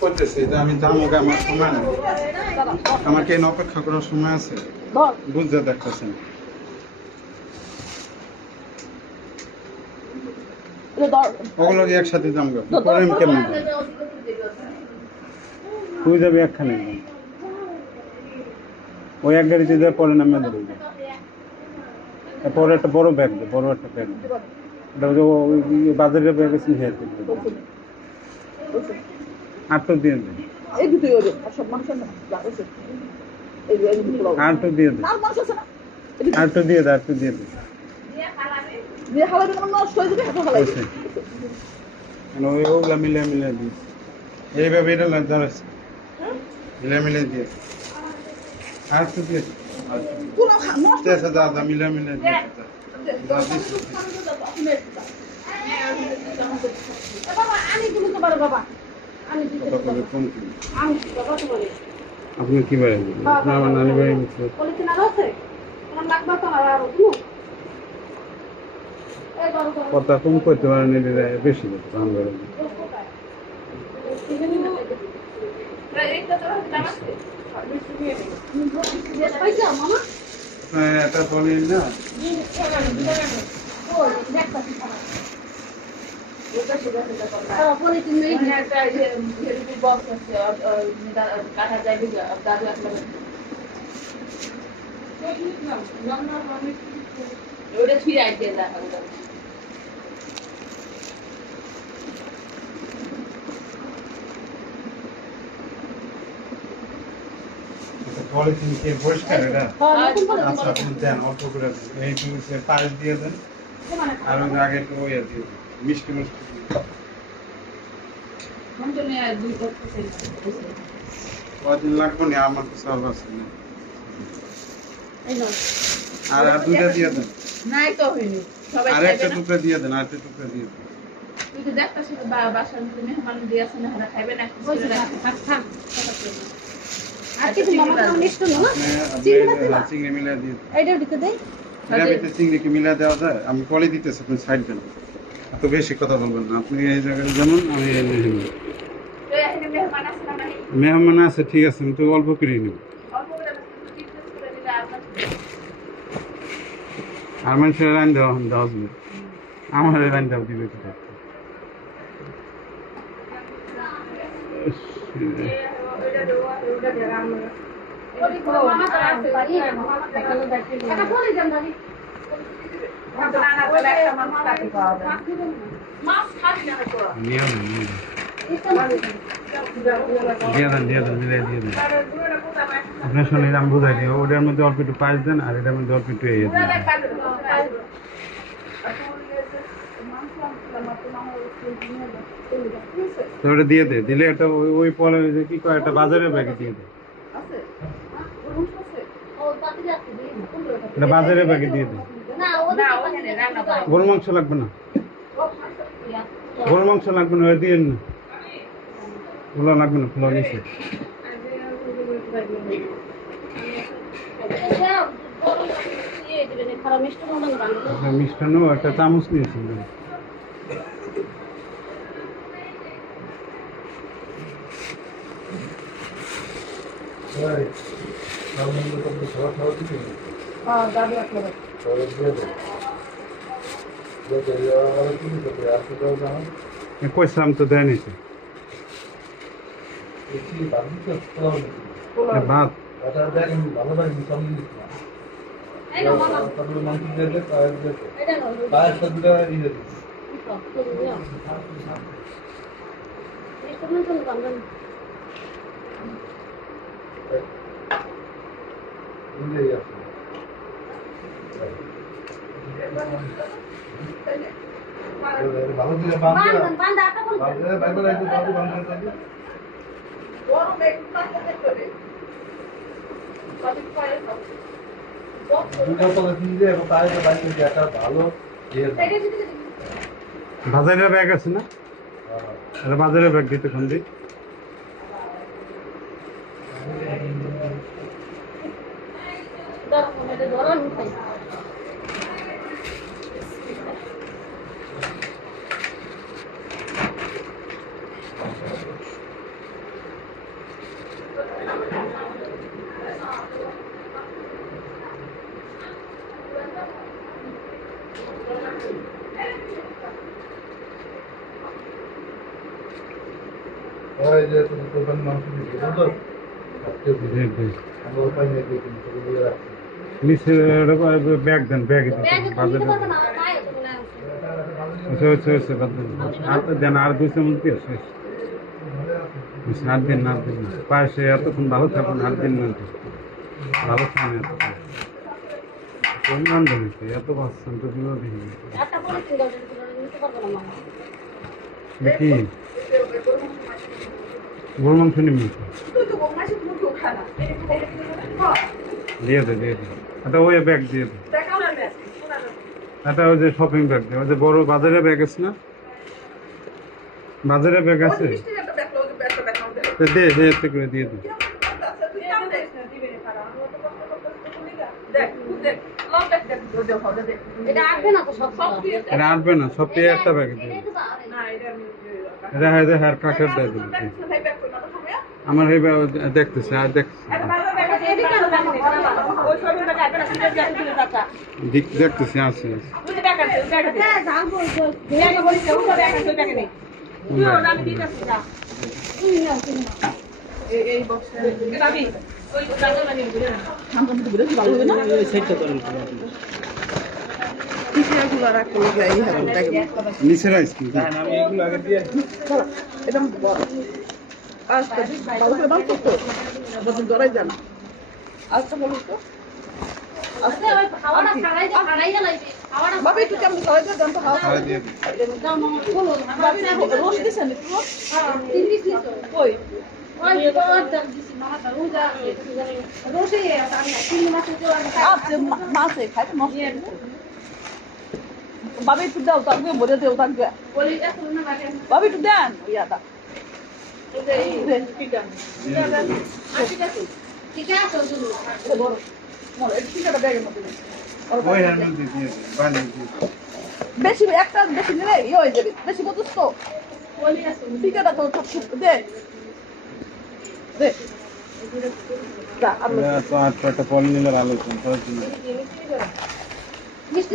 করতেছে এটা আমি জামুকে আমার সময় নেই, আমাকে এনে অপেক্ষা করার সময় আছে, বুঝতে দেখতেছেন। ওগুলো একসাথে জামগা পরে আমি কেমন তুই যাবি একখানে ওই এক গাড়িতে যা পরে নামে দেবো। পরে একটা বড় ব্যাগ দে, বড় একটা ব্যাগ ওটা বাজারের ব্যাগ আছে আটটো দিয়ে দে, আটটো দিয়ে দে, আটটো দিয়ে দে, আটটো দিয়ে দে। ওগুলা মিলে মিলে দিস এইভাবে এটা ধরেছে মিলে মিলে দিয়ে আর একটু দিয়ে দাদা মিলে মিলে দিয়ে আপনি কি বাড়ি আমার নানি বাড়ি কথা কম করতে পারেন বেশি এটা বলি না পলিথিন কে পরিষ্কার এটা আচ্ছা আপনি দেন অল্প করে এইটু পাশ দিয়ে দেন আর ওই আগে তো ওই দিয়ে মিষ্টি মিষ্টি কদিন লাগবে না আমার তো সব আছে না আর দুইটা দিয়ে দেন নাই তো হয়নি সবাই আর একটা টুকরা দিয়ে দেন আর একটা টুকরা দিয়ে দেন তুই তো দেখতাছিস বাসার মধ্যে মেহমান দিয়ে আছে না হারা খাইবে না থাক আর কি মামা তো মিষ্টি না চিংড়ি মিলা দিয়ে এইটা দিতে দেই এর ভিতরে চিংড়ি কি মিলা দেওয়া যায় আমি পলি দিতেছি আপনি সাইড দেন এত বেশি কথা বলবেন না আপনি এই জায়গায় যেমন আমি এই মেহমান আছে না মেহমান আছে ঠিক আছে আমি তো অল্প করে নিব আর মানুষের রান দেওয়া আসবে আমার রান দেওয়া দিবে কোথায় আপনার শুনে আমি বুঝাই দিই ওটার মধ্যে অল্প একটু পাঁচ দেন আর এটার মধ্যে অল্প একটু ইয়ে দেন তো ওটা দিয়ে দে দিলে একটা ওই পরে কি কয় একটা বাজারের ব্যাগে দিয়ে দে এটা বাজারের ব্যাগে দিয়ে দে গরু মাংস লাগবে না গরু মাংস লাগবে না ওই দিয়ে না ফুলা লাগবে না ফুলা নিচে মিষ্টান্ন একটা চামচ নিয়েছি কইছিলাম তো দেয় নিছে ভাত ভালো দিলে বাজারের ব্যাগ আছে না বাজারের ব্যাগ দিতে খান দি ব্যাগ দেন ব্যাগ দেন আর 2 চামচ দিয়ে শেষ। আর দিন না দিন না পাশে এতক্ষণ ভালো থাকুন আর দিন না ভালো খান এতক্ষণ পরিমাণ জানিস এত পাচ্ছেন তো দেখি গরু মাংস নিবি দিয়ে দে এটা ওই ব্যাগ দিয়ে দে এটা ওই যে শপিং ব্যাগ দিয়ে ওই যে বড় বাজারে ব্যাগ আছে না বাজারে ব্যাগ আছে দে এতে করে দিয়ে দে এটা আটবে না সব পেয়ে একটা ব্যাগ দিয়ে এটা হ্যাঁ কাকের দেয় দিল আমার এই দেখতেছে আর দেখতেছি আছে নিচে রাইস কিন্তু বাবা একটু দাও তাকে বলে দেও তাকে বাবা একটু দেন ইয়াটা বেশি একটা বেশি নিলে ইয়ে হয়ে যাবে বেশি বুঝছ তো ঠিকাটা তো দে দে একটা ফল নিলে ভালো মিষ্টি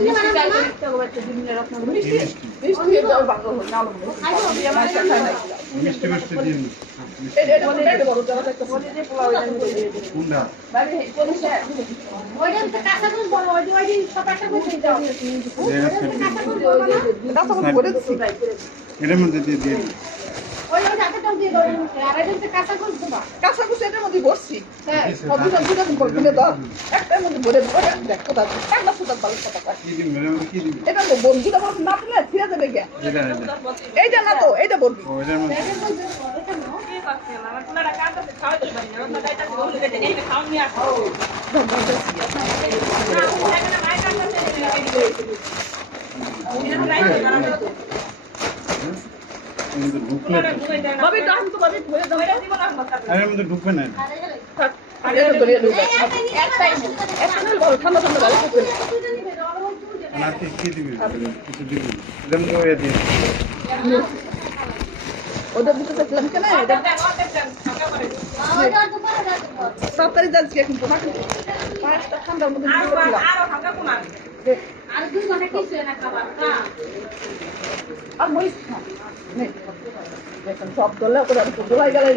এটার মধ্যে দিয়ে দিয়ে কাঁচাগুলো এটার মধ্যে বসছি একটার মধ্যে ভরে দেখ কোথায় একটা সুতার ভালো কথা এটা তো বন্ধুটা না দিলে ফিরে যাবে গিয়া এইটা না তো এইটা বলবি ঢুকবে না ওদের বুকে চাইছিলাম কেন সরকারি যাচ্ছি কিন্তু ঠান্ডার মধ্যে আর মরিস দেখুন সব ধরলে ওরা দোলাই গেলাই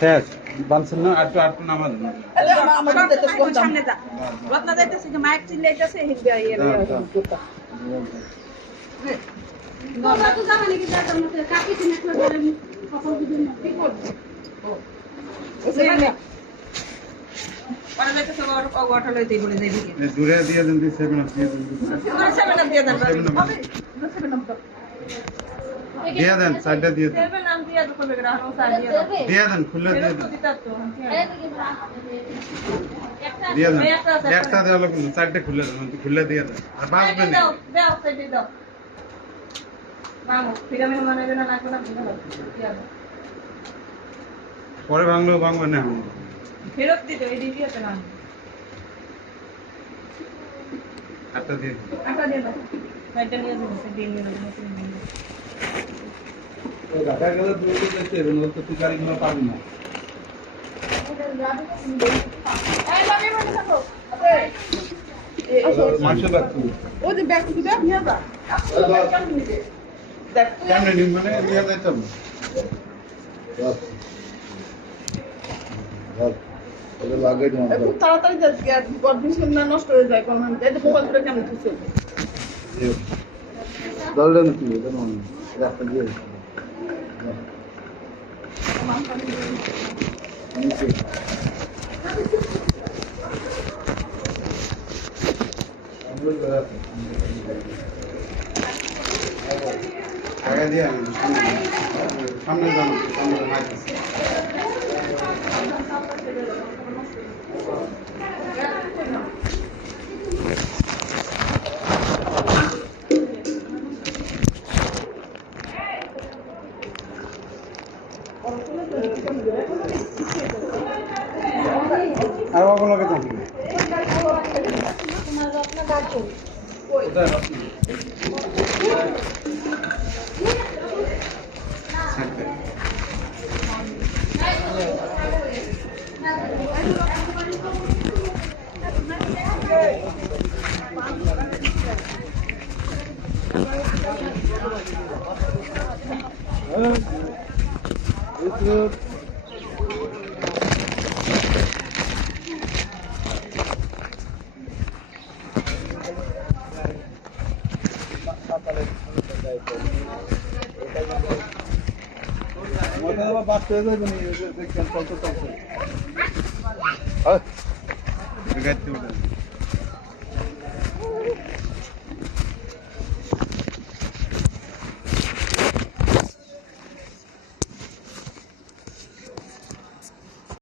শেষ বানছেন না আর একটু নামাজ দূরে দিয়ে দেন দিয়ে দেন সাইডটা দিয়ে দেন দিয়ে দেন খুলে দিয়ে দেন দিয়ে দেন একটা দেওয়া লোক সাইডটা খুলে দেন খুলে দিয়ে দেন আর বাঁচবে না পরে ভাঙলেও ভাঙবে না ফেরত দিতে এই দিদিতে না আটটা দিয়ে দিন। আটা দিয়ে দাও এটা নিয়ে যাবো দিয়ে নিয়ে যাবো দেখা গেলে দুই যেতে হবে নয়তো তুই গাড়িগুলো পাবি না এই লাগে মানে থাকো মাসে লাগতো ওই যে ব্যাগ দিবে নিয়ে যা দেখ কেমনে নিন মানে নিয়ে যাইতে হবে খুব তাড়াতাড়ি জিনিস না নষ্ট হয়ে যায় কোন এটা মোবাইল করে কেমন কিছু দললেন কি রাস্তা দিয়ে টাকা দিয়ে আমি সামনে যাবো সামনে মাইক আছে আর ওগুলোকে থাকি কোথায় রত্ন? বাচ্চা হয়ে যাবে দেখছেন চলতে চলছে গাড়িতে উঠে